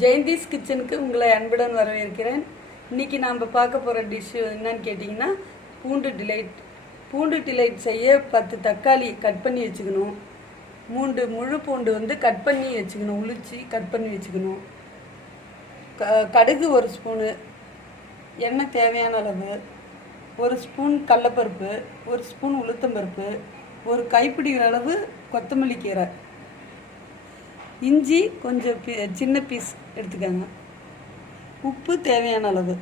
ஜெயந்திஸ் கிச்சனுக்கு உங்களை அன்புடன் வரவேற்கிறேன். இன்றைக்கி நாம் பார்க்க போகிற டிஷ்ஷு என்னன்னு கேட்டிங்கன்னா பூண்டு டிலைட். பூண்டு டிலைட் செய்ய 10 தக்காளி கட் பண்ணி வச்சுக்கணும். 3 முழு பூண்டு கட் பண்ணி வச்சுக்கணும், உளிச்சு கட் பண்ணி வச்சுக்கணும். கடுகு 1 ஸ்பூனு, எண்ணெய் தேவையான அளவு, 1 ஸ்பூன் கடலப்பருப்பு, 1 ஸ்பூன் உளுத்தம்பருப்பு, 1 கைப்பிடி அளவு கொத்தமல்லி கீரை, இஞ்சி கொஞ்சம் சின்ன பீஸ் எடுத்துக்கோங்க, உப்பு தேவையான அளவு.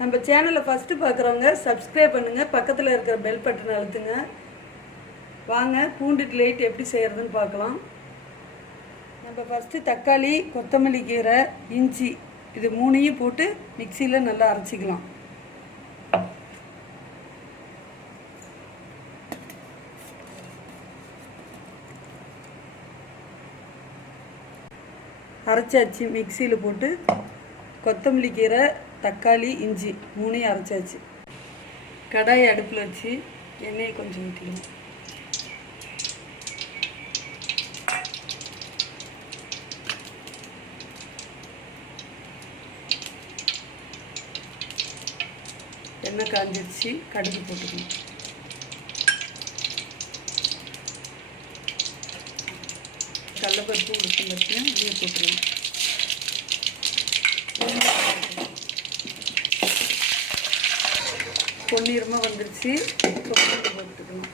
நம்ம சேனலை ஃபஸ்ட்டு பார்க்குறவங்க சப்ஸ்கிரைப் பண்ணுங்கள், பக்கத்தில் இருக்கிற பெல் பட்டன் அழுத்துங்க. வாங்க பூண்டு டிலைட் எப்படி செய்கிறதுன்னு பார்க்கலாம். நம்ம ஃபஸ்ட்டு தக்காளி, கொத்தமல்லி கீரை, இஞ்சி இது 3ஐயும் போட்டு மிக்சியில் நல்லா அரைச்சிக்கலாம். அரைச்சாச்சு, மிக்சியில் போட்டு கொத்தமல்லி கீரை, தக்காளி, இஞ்சி 3ஐயும் அரைச்சாச்சு. கடாயை அடுப்பில் வச்சு எண்ணெயை கொஞ்சம் ஊற்றிக்கலாம். எண்ணெய் காஞ்சிடுச்சு, கடுகு போட்டுக்கணும். கடலப்பருப்பு, உளுத்தம்பருப்பையும் அப்படியே போட்டுருவோம். பொன்னிறமாக வந்துருச்சு, பூண்டு போட்டுக்கணும்.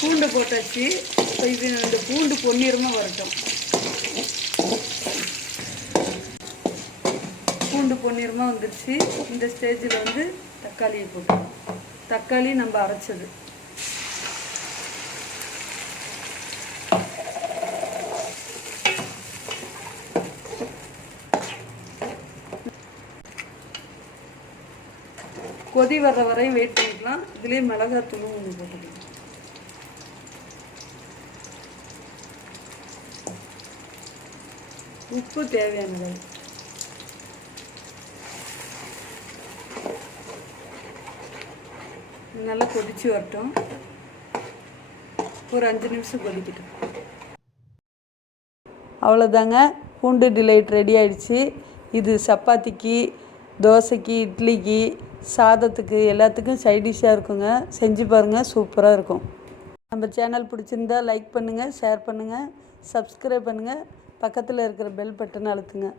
பூண்டு போட்டாச்சு. இப்போ இது இந்த பூண்டு பொன்னிறமாக வரட்டும். பூண்டு பொன்னிறமாக வந்துருச்சு. இந்த ஸ்டேஜில் தக்காளியை போட்டுக்கலாம். தக்காளி நம்ம அரைச்சது. கொதி வர்ற வரையும் வெயிட் பண்ணிக்கலாம். இதுலேயே மிளகாத்தூளும் ஒன்று போட்டுக்கலாம். உப்பு தேவையானது. நல்லா கொதிச்சு வரட்டும். ஒரு 5 நிமிஷம் கொதிக்கட்டும். அவ்வளோதாங்க, பூண்டு டிலைட் ரெடி ஆயிடுச்சு. இது சப்பாத்திக்கு, தோசைக்கு, இட்லிக்கு, சாதத்துக்கு எல்லாத்துக்கும் சைடிஷ்ஷாக இருக்குங்க. செஞ்சு பாருங்கள், சூப்பராக இருக்கும். நம்ம சேனல் பிடிச்சிருந்தா லைக் பண்ணுங்கள், ஷேர் பண்ணுங்கள், சப்ஸ்கிரைப் பண்ணுங்கள், பக்கத்தில் இருக்கிற பெல் பட்டனை அழுத்துங்க.